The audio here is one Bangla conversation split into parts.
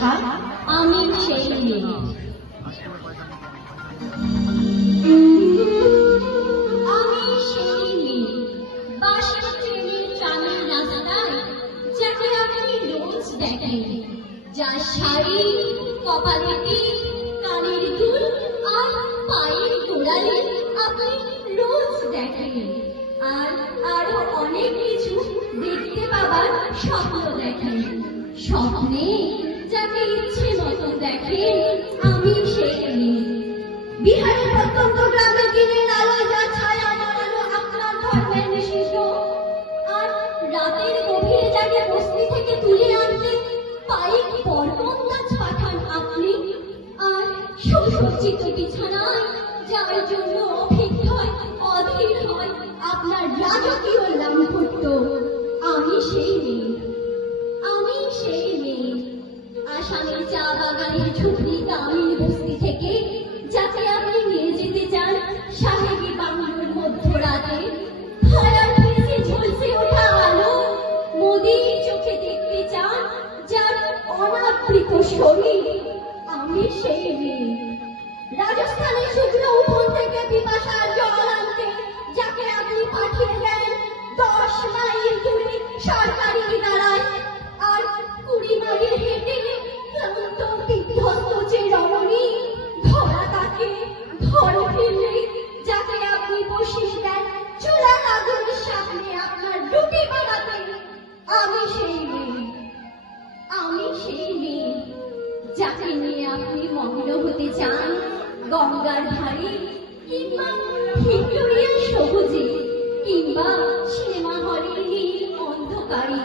লেখা আমি সেই মেয়ে। আমি সেই মেয়ে, বাসের ট্রেনের ট্রামের রাস্তায় যাকে আপনি রোজ দেখেন, যার শাড়ি, কপালে টিপ, কানের দুল আর পায়ের গোড়ালি আপনি রোজ দেখেন, আর আরো অনেক কিছু দেখতে পাবার স্বপ্ন দেখেন। স্বপ্নে যাকে ইচ্ছে মতো দেখেন, আমি সেই মেয়ে। বিহারের প্রত্যন্ত গ্রামে দিনের আলোয় যা ছায়া মারানো আপনার ধর্মের নিষিদ্ধ, আর রাতের গভীরে যাকে বস্তি থেকে তুলে আনতে পায়ে বর্মন গাছ পাঠান আপনি, আর সুসজ্জিত বিছানায় যার জন্য অভিজ্ঞয় অধীর হয় আপনার রাজকীয় লামভুট্ট, আমি সেই মেয়ে। আমি সেই মেয়ে, আসামের চা বাগানের ঝুপড়ি গ্রামীণ বস্তি থেকে যাকে আপনি নিয়ে যেতে চান সাহেবী বাংলোর মধ্যরাতে, ভাড়ার ফ্রিজে ঝলসে ওঠা আলো মোদির চোখে দেখতে চান যার অনাবৃত শরীর, আমি সেই মেয়ে। রাজস্থানের শুকনো উঠোন থেকে পিপাসার জল আনতে যাকে আপনি পাঠিয়ে দেন 10 মাইল দূরে সরকারি ইদারায়, আর 20 মাইল হেঁটে ক্লান্ত বিধ্বস্ত যে রমণী ধরা তাকে ধরে ফেললে যাকে আপনি বসিয়ে দেন চুলা আগুনের সামনে আপনার রুটি বানাতে, আমি সেই মেয়ে। আমি সেই মেয়ে যাকে নিয়ে আপনি মগ্ন হতে চান গঙ্গার ধারে, কিংবা ভিক্টোরিয়ার সবুজে, কিংবা সিনেমা হলের নীল অন্ধকারে,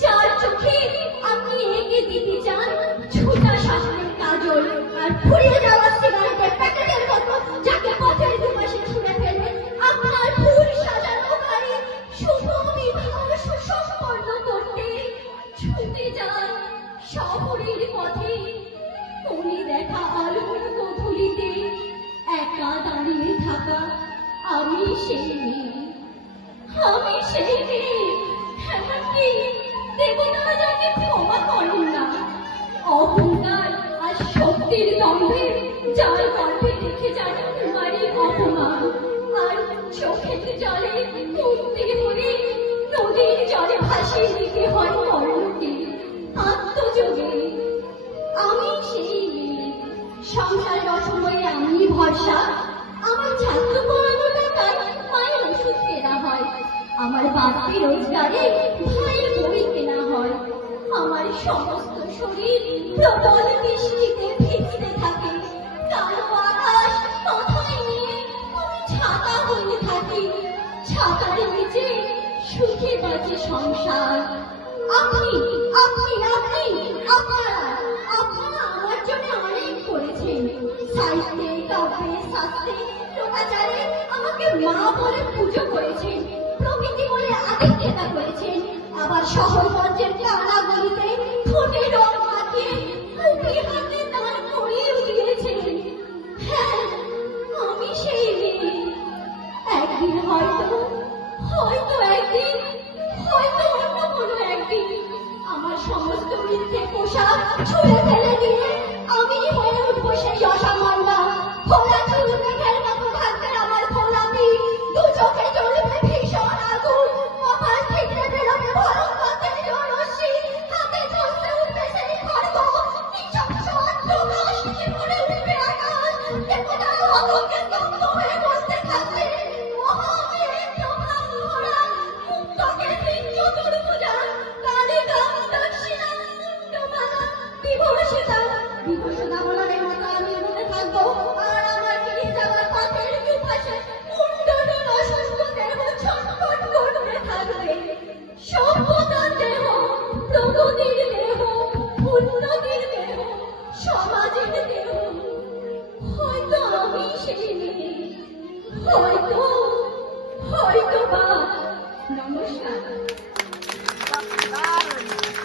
যার চোখে আপনি এঁকে দিতে চান ছোটা শাসনের কাজল, আর ফুরিয়ে যাওয়া সিগারেটের প্যাকেটের মতো যাকে পথের দুপাশে ছুঁড়ে ফেলে আপনার ফুল সাজানো গাড়ি শুভ বিবাহ সুসম্পন্ন করতে ছুটে যায় শহরের পথে। কোণে দেখা আলোর গধূলিতে একা দাঁড়িয়ে থাকা আমি সেই মেয়ে। আমি সেই মেয়ে, এমনকি দেবতারা যাকে ক্ষমা করেন না, অহংকার আর শক্তির দম্ভে যার গর্ভে রেখে যান কুমারীর অপমান, আর চোখের জলে কুঁদতে হলে নদীর জলে ভাসিয়ে দিতে হয় কর্ণকে আত্মযোগে। আমি সেই মেয়ে, সংসারের অসময়ে আমি ভরসা, আমার ছাত্র পড়ানো টাকায় মায়ের ওষুধ কেনা হয়, আমার বাড়তি রোজগারে ভাইয়ের বই কেনা হয়, আমার সমস্ত শরীর প্রবল বৃষ্টিতে ভিজতে থাকে, কালো আকাশ মাথায় নিয়ে আমি ছাতা হয়ে থাকি, ছাতার নিচে সুখে বাঁচে সংসার। আপনি আপনি আপনি আপনারা আপনারা আমার জন্য অনেক করেছেন, সাহিত্যে, কাব্যে, শাস্ত্রে, লোকাচারে আমাকে মা বলে পুজো করেছেন, প্রকৃতি বলে আতিথ্যতা করেছেন, আবার শহরগঞ্জের কানা গলিতে ঠোঁটে রং মাখিয়ে রুটি হাতে দাঁড় করিয়েও দিয়েছেন। হ্যাঁ, আমি সেই মেয়ে। একদিন হয়তো একদিন হয়তো অন্য কোনো একদিন আমার সমস্ত মিথ্যে পোশাক ছুঁড়ে ফেলে দিয়ে আমি হয়ে উঠবো সেই অসামান্যা। খোলা চুল মেঘের মতো থাকবে আমার খোলাপি, দু চোখে জ্বলবে ভীষণ আগুন, কপাল থেকে বেরোবে ভয়ঙ্কর তেজরশ্মি, হাতে ঝলসে উঠবে সেই খড়গ, নিঃশংস অট্টহাস নিয়ে ভরে উঠবে আকাশ, দেবতারা অতর্কে স্তব্ধ হয়ে বসতে থাকবে। মহাবীরের প্রভাব ভরা মুক্তকে তিন চতুর্ভুজা, কালিকা দক্ষিণা মুন্ডমালা বিভূষিতা, বিভূষিতা বলারের মতো আমি মনে থাকবো, আর আমার ফিরে যাওয়ার পথের দুপাশে মুন্ডন অসুস্থ দেহ ছটফট করতে থাকবে। সভ্যতার দেহ, প্রগতির দেহ, উন্নতির দেহ, সমাজের দেহ। হয়তো আমি সেই মেয়ে, হয়তো বা। নমস্কার।